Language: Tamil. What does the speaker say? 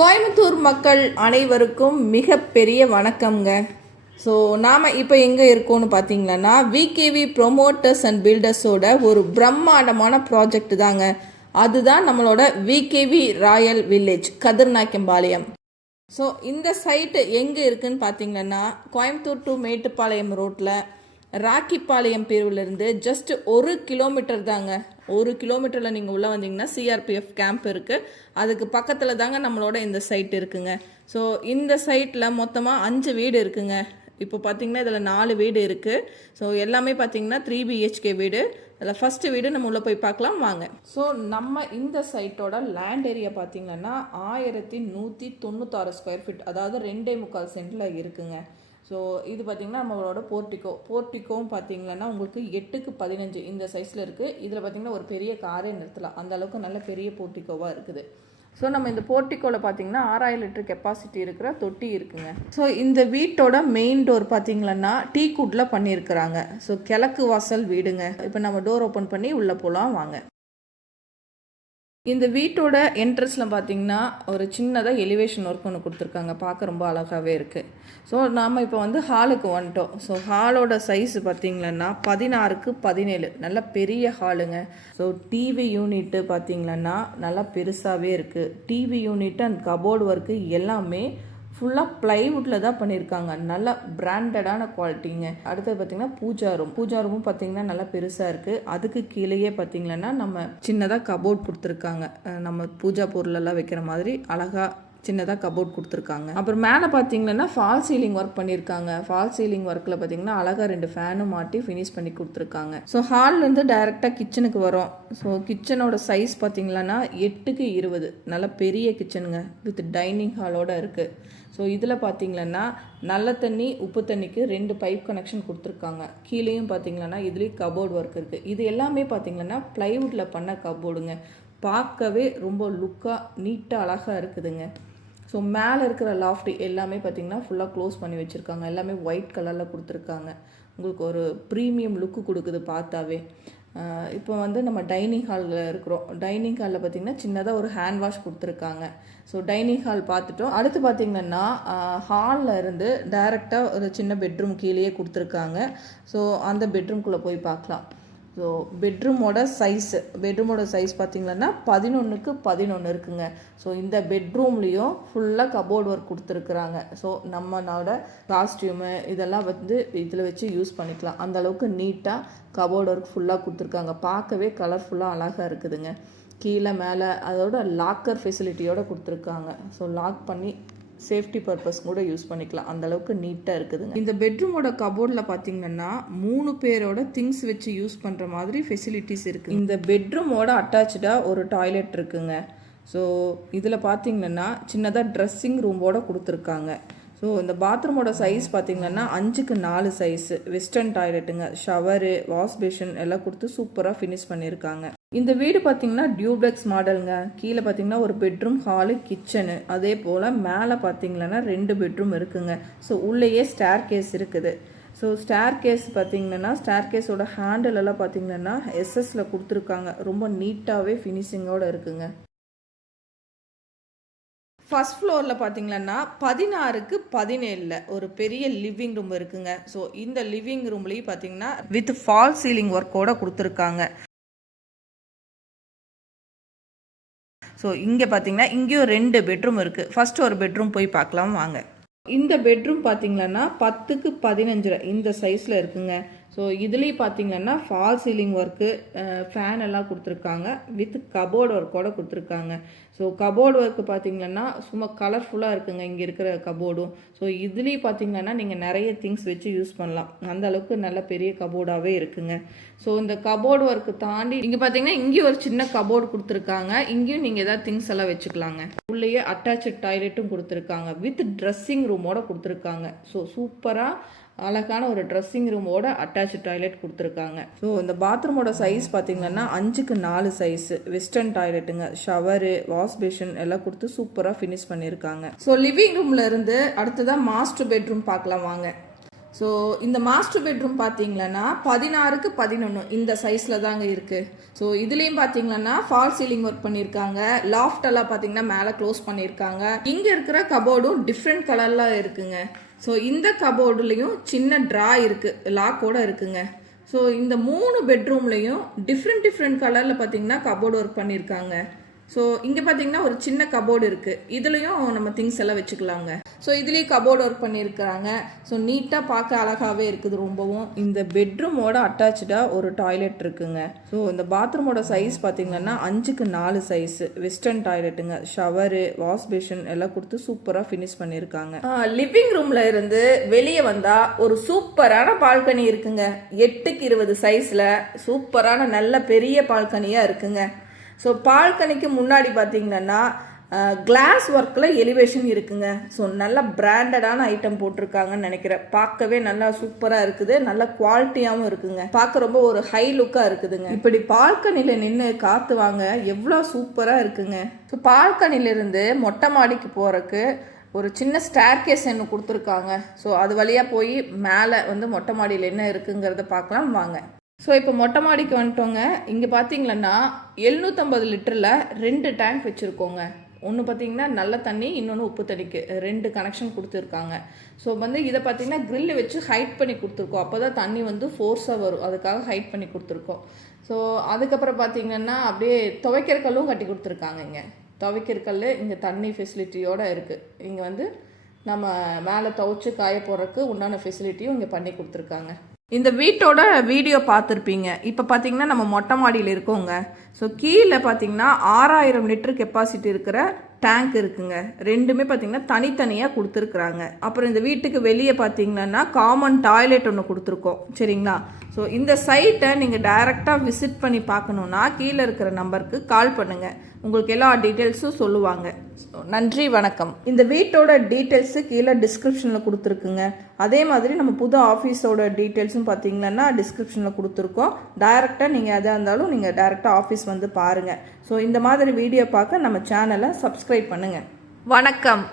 கோயம்புத்தூர் மக்கள் அனைவருக்கும் மிகப்பெரிய வணக்கம்ங்க. ஸோ நாம் இப்போ எங்கே இருக்கோன்னு பார்த்தீங்கன்னா விகேவி ப்ரொமோட்டர்ஸ் அண்ட் பில்டர்ஸோட ஒரு பிரம்மாண்டமான ப்ராஜெக்ட் தாங்க. அதுதான் நம்மளோட விகேவி ராயல் வில்லேஜ் கதிர்நாயக்கம்பாளையம். ஸோ இந்த சைட்டு எங்கே இருக்குதுன்னு பார்த்தீங்கன்னா கோயம்புத்தூர் டு மேட்டுப்பாளையம் ரோட்டில் ராக்கிப்பாளையம் பிரிவிலிருந்து ஜஸ்ட் 1 கிலோமீட்டர் தாங்க. 1 கிலோமீட்டரில் நீங்கள் உள்ளே வந்தீங்கன்னா சிஆர்பிஎஃப் கேம்ப் இருக்குது. அதுக்கு பக்கத்தில் தாங்க நம்மளோட இந்த சைட் இருக்குங்க. ஸோ இந்த சைட்டில் மொத்தமாக 5 வீடு இருக்குங்க. இப்போ பார்த்தீங்கன்னா இதில் 4 வீடு இருக்குது. ஸோ எல்லாமே பார்த்தீங்கன்னா 3 BHK வீடு. அதில் ஃபஸ்ட்டு வீடு நம்ம உள்ளே போய் பார்க்கலாம் வாங்க. ஸோ நம்ம இந்த சைட்டோட லேண்ட் ஏரியா பார்த்தீங்கன்னா 1196 ஸ்கொயர் ஃபீட், அதாவது 2.25 சென்டில் இருக்குங்க. ஸோ இது பார்த்திங்கன்னா நம்மளோட போர்ட்டிக்கோவும் பார்த்திங்கன்னா உங்களுக்கு 8க்கு 15 இந்த சைஸில் இருக்குது. இதில் பார்த்திங்கன்னா ஒரு பெரிய காரே நிறுத்தலாம், அந்த அளவுக்கு நல்ல பெரிய போர்ட்டிக்கோவாக இருக்குது. ஸோ நம்ம இந்த போர்ட்டிக்கோவில் பார்த்திங்கன்னா 6000 லிட்டர் கெப்பாசிட்டி இருக்கிற தொட்டி இருக்குங்க. ஸோ இந்த வீட்டோட மெயின் டோர் பார்த்திங்கன்னா டீக்குட்டில் பண்ணியிருக்கிறாங்க. ஸோ கிழக்கு வாசல் வீடுங்க. இப்போ நம்ம டோர் ஓப்பன் பண்ணி உள்ளே போகலாம் வாங்க. இந்த வீட்டோட என்ட்ரன்ஸில் பார்த்தீங்கன்னா ஒரு சின்னதாக எலிவேஷன் ஒர்க் ஒன்று கொடுத்துருக்காங்க. பார்க்க ரொம்ப அழகாகவே இருக்குது. ஸோ நாம் இப்போ வந்து ஹாலுக்கு வந்துட்டோம். ஸோ ஹாலோட சைஸ் பார்த்திங்கன்னா 16க்கு 17 நல்ல பெரிய ஹாலுங்க. ஸோ டிவி யூனிட்டு பார்த்திங்கன்னா நல்லா பெருசாகவே இருக்குது. TV unit and cupboard work எல்லாமே ஃபுல்லாக ப்ளைவுட்டில் தான் பண்ணியிருக்காங்க. நல்லா பிராண்டடான குவாலிட்டிங்க. அடுத்தது பார்த்திங்கன்னா பூஜா ரூமும் பார்த்திங்கன்னா நல்லா பெருசாக இருக்குது. அதுக்கு கீழேயே பார்த்திங்கன்னா நம்ம சின்னதாக கபோர்ட் கொடுத்துருக்காங்க. நம்ம பூஜா பொருளெல்லாம் வைக்கிற மாதிரி அழகாக சின்னதாக கபோர்ட் கொடுத்துருக்காங்க. அப்புறம் மேலே பார்த்தீங்கன்னா ஃபால் சீலிங் ஒர்க் பண்ணியிருக்காங்க. ஃபால் சீலிங் ஒர்க்கில் பார்த்தீங்கன்னா அழகாக 2 ஃபேனும் மாட்டி ஃபினிஷ் பண்ணி கொடுத்துருக்காங்க. ஸோ ஹால்லேருந்து டைரெக்டாக கிச்சனுக்கு வரும். ஸோ கிச்சனோட சைஸ் பார்த்தீங்கன்னா 8க்கு 20 நல்ல பெரிய கிச்சனுங்க வித் டைனிங் ஹாலோட இருக்குது. ஸோ இதில் பார்த்தீங்கன்னா நல்ல தண்ணி உப்பு தண்ணிக்கு 2 பைப் கனெக்ஷன் கொடுத்துருக்காங்க. கீழேயும் பார்த்தீங்கன்னா இதுலேயும் கபோர்டு ஒர்க் இருக்குது. இது எல்லாமே பார்த்தீங்கன்னா ப்ளைவுட்டில் பண்ண கபோர்டுங்க. பார்க்கவே ரொம்ப லுக்காக நீட்டாக அழகாக இருக்குதுங்க. ஸோ மேலே இருக்கிற லாஃப்ட் எல்லாமே பார்த்திங்கன்னா ஃபுல்லாக க்ளோஸ் பண்ணி வச்சுருக்காங்க. எல்லாமே ஒயிட் கலரில் கொடுத்துருக்காங்க. உங்களுக்கு ஒரு ப்ரீமியம் லுக்கு கொடுக்குது பார்த்தாவே. இப்போ வந்து நம்ம டைனிங் ஹாலில் இருக்கிறோம். டைனிங் ஹாலில் பார்த்திங்கன்னா சின்னதாக ஒரு ஹேண்ட் வாஷ் கொடுத்துருக்காங்க. ஸோ டைனிங் ஹால் பார்த்துட்டோம். அடுத்து பார்த்திங்கன்னா ஹாலில் இருந்து டைரெக்டாக ஒரு சின்ன பெட்ரூம் கீழேயே கொடுத்துருக்காங்க. ஸோ அந்த பெட்ரூம்குள்ளே போய் பார்க்கலாம். ஸோ பெட்ரூமோட சைஸ் பார்த்திங்கன்னா 11க்கு 11 இருக்குங்க. ஸோ இந்த பெட்ரூம்லேயும் ஃபுல்லாக கபோர்டு ஒர்க் கொடுத்துருக்குறாங்க. ஸோ நம்மளோட காஸ்டியூமு இதெல்லாம் வந்து இதில் வச்சு யூஸ் பண்ணிக்கலாம். அந்தளவுக்கு நீட்டாக கபோர்டு ஒர்க் ஃபுல்லாக கொடுத்துருக்காங்க. பார்க்கவே கலர்ஃபுல்லாக அழகாக இருக்குதுங்க. கீழே மேலே அதோட லாக்கர் ஃபெசிலிட்டியோடு கொடுத்துருக்காங்க. ஸோ லாக் பண்ணி சேஃப்டி பர்பஸ் கூட யூஸ் பண்ணிக்கலாம். அந்த அளவுக்கு நீட்டாக இருக்குதுங்க. இந்த பெட்ரூமோட கபோர்டில் பார்த்தீங்கன்னா 3 பேரோட திங்ஸ் வச்சு யூஸ் பண்ணுற மாதிரி ஃபெசிலிட்டிஸ் இருக்குது. இந்த பெட்ரூமோட அட்டாச்சாக ஒரு டாய்லெட் இருக்குங்க. ஸோ இதில் பார்த்தீங்கன்னா சின்னதாக ட்ரெஸ்ஸிங் ரூமோட கொடுத்துருக்காங்க. ஸோ இந்த பாத்ரூமோட சைஸ் பார்த்திங்கன்னா 5க்கு 4 சைஸு. வெஸ்டர்ன் டாய்லெட்டுங்க. ஷவரு வாஷ் பேஷன் எல்லாம் கொடுத்து சூப்பராக ஃபினிஷ் பண்ணியிருக்காங்க. இந்த வீடு பார்த்திங்கன்னா டியூப்ளெக்ஸ் மாடலுங்க. கீழே பார்த்திங்கன்னா ஒரு பெட்ரூம் ஹாலு கிச்சனு, அதே போல் மேலே பார்த்திங்கன்னா 2 பெட்ரூம் இருக்குங்க. ஸோ உள்ளேயே ஸ்டேர் கேஸ் இருக்குது. ஸோ ஸ்டேர் கேஸ் பார்த்திங்கன்னா ஸ்டேர் கேஸோட ஹேண்டில் எல்லாம் பார்த்திங்கன்னா எஸ்எஸ்ல கொடுத்துருக்காங்க. ரொம்ப நீட்டாகவே ஃபினிஷிங்கோடு இருக்குங்க. ஃபர்ஸ்ட் ஃப்ளோரில் பார்த்தீங்கன்னா 16க்கு 17 ஒரு பெரிய லிவிங் ரூம் இருக்குங்க. ஸோ இந்த லிவிங் ரூம்லேயும் பார்த்தீங்கன்னா வித் ஃபால் சீலிங் ஒர்க்கோட கொடுத்துருக்காங்க. ஸோ இங்கே பார்த்தீங்கன்னா இங்கேயும் 2 பெட்ரூம் இருக்குது. ஃபர்ஸ்ட் ஒரு பெட்ரூம் போய் பார்க்கலாம் வாங்க. இந்த பெட்ரூம் பார்த்தீங்கன்னா 10க்கு 15 இந்த சைஸில் இருக்குங்க. ஸோ இதுலேயும் பார்த்தீங்கன்னா ஃபால் சீலிங் ஒர்க்கு ஃபேன் எல்லாம் கொடுத்துருக்காங்க. வித் கபோர்டு ஒர்க்கோட கொடுத்துருக்காங்க. ஸோ கபோர்டு ஒர்க்கு பார்த்தீங்கன்னா சும்மா கலர்ஃபுல்லாக இருக்குங்க இங்கே இருக்கிற கபோர்டும். ஸோ இதுலேயும் பார்த்தீங்கன்னா நீங்கள் நிறைய திங்ஸ் வச்சு யூஸ் பண்ணலாம். அந்த அளவுக்கு நல்ல பெரிய கபோர்டாகவே இருக்குங்க. ஸோ இந்த கபோர்டு ஒர்க்கு தாண்டி இங்கே பார்த்தீங்கன்னா இங்கேயும் ஒரு சின்ன கபோர்டு கொடுத்துருக்காங்க. இங்கேயும் நீங்கள் ஏதாவது திங்ஸ் எல்லாம் வச்சுக்கலாங்க. உள்ளேயே அட்டாச்சு டாய்லெட்டும் கொடுத்துருக்காங்க. வித் ட்ரெஸ்ஸிங் ரூமோட கொடுத்துருக்காங்க. ஸோ சூப்பராக அழகான ஒரு ட்ரெஸ்ஸிங் ரூமோட அட்டாச்சு டாய்லெட் கொடுத்துருக்காங்க. ஸோ இந்த பாத்ரூமோட சைஸ் பார்த்தீங்கன்னா 5க்கு 4 சைஸு. வெஸ்டர்ன் டாய்லெட்டுங்க. ஷவரு வாஷ் பேஷன் எல்லாம் கொடுத்து சூப்பராக ஃபினிஷ் பண்ணியிருக்காங்க. ஸோ லிவிங் ரூம்ல இருந்து அடுத்ததான் மாஸ்டர் பெட்ரூம் பார்க்கலாம் வாங்க. ஸோ இந்த மாஸ்டர் பெட்ரூம் பார்த்தீங்களன்னா 16க்கு 11 இந்த சைஸில் தாங்க இருக்குது. ஸோ இதுலேயும் பார்த்தீங்கன்னா ஃபால் சீலிங் ஒர்க் பண்ணியிருக்காங்க. லாஃப்ட் எல்லாம் பார்த்தீங்கன்னா மேலே க்ளோஸ் பண்ணியிருக்காங்க. இங்கே இருக்கிற கபோர்டும் டிஃப்ரெண்ட் கலரில் இருக்குங்க. ஸோ இந்த கபோர்டுலேயும் சின்ன ட்ரா இருக்குது, லாக்கோட இருக்குங்க. ஸோ இந்த 3 பெட்ரூம்லேயும் டிஃப்ரெண்ட் கலரில் பார்த்தீங்கன்னா கபோர்டு ஒர்க் பண்ணியிருக்காங்க. ஸோ இங்கே பார்த்தீங்கன்னா ஒரு சின்ன கபோர்டு இருக்குது, இதுலேயும் நம்ம திங்ஸ் எல்லாம் வச்சுக்கலாங்க. ஸோ இதுலேயும் கபோர்டு ஒர்க் பண்ணியிருக்கிறாங்க. ஸோ நீட்டாக பார்க்க அழகாகவே இருக்குது ரொம்பவும். இந்த பெட்ரூமோட அட்டாச்சாக ஒரு டாய்லெட் இருக்குங்க. ஸோ இந்த பாத்ரூமோட சைஸ் பார்த்தீங்கன்னா 5க்கு 4 சைஸு, வெஸ்டர்ன் டாய்லெட்டுங்க. ஷவரு, வாஷ் பேஷன் எல்லாம் கொடுத்து சூப்பராக ஃபினிஷ் பண்ணியிருக்காங்க. லிவிங் ரூமில் இருந்து வெளியே வந்தால் ஒரு சூப்பரான பால்கனி இருக்குங்க. 8க்கு 20 சைஸில் சூப்பரான நல்ல பெரிய பால்கனியாக இருக்குங்க. ஸோ பால்கனிக்கு முன்னாடி பார்த்தீங்கன்னா கிளாஸ் ஒர்க்கில் எலிவேஷன் இருக்குங்க. ஸோ நல்ல பிராண்டடான ஐட்டம் போட்டிருக்காங்கன்னு நினைக்கிறேன். பார்க்கவே நல்லா சூப்பராக இருக்குது, நல்ல குவாலிட்டியாகவும் இருக்குங்க. பார்க்க ரொம்ப ஒரு ஹை லுக்காக இருக்குதுங்க. இப்படி பால்கனியில் நின்று காற்று வாங்க எவ்வளோ சூப்பராக இருக்குங்க. ஸோ பால்கனிலிருந்து மொட்டை மாடிக்கு போகிறதுக்கு ஒரு சின்ன ஸ்டேர் கேஸ் ஒன்று கொடுத்துருக்காங்க. ஸோ அது வழியாக போய் மேலே வந்து மொட்டை மாடியில் என்ன இருக்குங்கிறத பார்க்கலாம் வாங்க. ஸோ இப்போ மொட்டை மாடிக்கு வந்துட்டோங்க. இங்கே பார்த்தீங்கன்னா 750 லிட்டரில் 2 டேங்க் வச்சுருக்கோங்க. ஒன்று பார்த்தீங்கன்னா நல்ல தண்ணி, இன்னொன்று உப்பு தண்ணிக்கு 2 கனெக்ஷன் கொடுத்துருக்காங்க. ஸோ வந்து இதை பார்த்தீங்கன்னா க்ரில்லு வச்சு ஹைட் பண்ணி கொடுத்துருக்கோம். அப்போ தான் தண்ணி வந்து ஃபோர்ஸாக வரும், அதுக்காக ஹைட் பண்ணி கொடுத்துருக்கோம். ஸோ அதுக்கப்புறம் பார்த்தீங்கன்னா அப்படியே துவைக்கிற கல்லும் கட்டி கொடுத்துருக்காங்க. இங்கே துவைக்கிற கல் இங்கே தண்ணி ஃபெசிலிட்டியோடு இருக்குது. இங்கே வந்து நம்ம மேலே துவைச்சி காய போடுறதுக்கு உண்டான ஃபெசிலிட்டியும் இங்கே பண்ணி கொடுத்துருக்காங்க. இந்த வீட்டோட வீடியோ பார்த்துருப்பீங்க. இப்போ பார்த்தீங்கன்னா நம்ம மொட்டை மாடியில் இருக்கோங்க. ஸோ கீழே பார்த்தீங்கன்னா 6000 லிட்டர் கெப்பாசிட்டி இருக்கிற டேங்க் இருக்குங்க. ரெண்டுமே பார்த்தீங்கன்னா தனித்தனியாக கொடுத்துருக்குறாங்க. அப்புறம் இந்த வீட்டுக்கு வெளியே பார்த்தீங்கன்னா காமன் டாய்லெட் ஒன்று கொடுத்துருக்கோம், சரிங்களா. ஸோ இந்த சைட்டை நீங்கள் டைரெக்டாக விசிட் பண்ணி பார்க்கணுன்னா கீழே இருக்கிற நம்பருக்கு கால் பண்ணுங்கள், உங்களுக்கு எல்லா டீட்டெயில்ஸும் சொல்லுவாங்க. நன்றி, வணக்கம். இந்த வீட்டோட டீட்டெயில்ஸு கீழே டிஸ்கிரிப்ஷனில் கொடுத்துருக்குங்க. அதே மாதிரி நம்ம புது ஆஃபீஸோட டீட்டெயில்ஸும் பார்த்தீங்கன்னா டிஸ்கிரிப்ஷனில் கொடுத்துருக்கோம். டைரெக்டாக நீங்கள் எதாக இருந்தாலும் நீங்கள் டைரெக்டாக ஆஃபீஸ் வந்து பாருங்கள். ஸோ இந்த மாதிரி வீடியோ பார்க்க நம்ம சேனலை சப்ஸ்கிரைப் பண்ணுங்கள். வணக்கம்.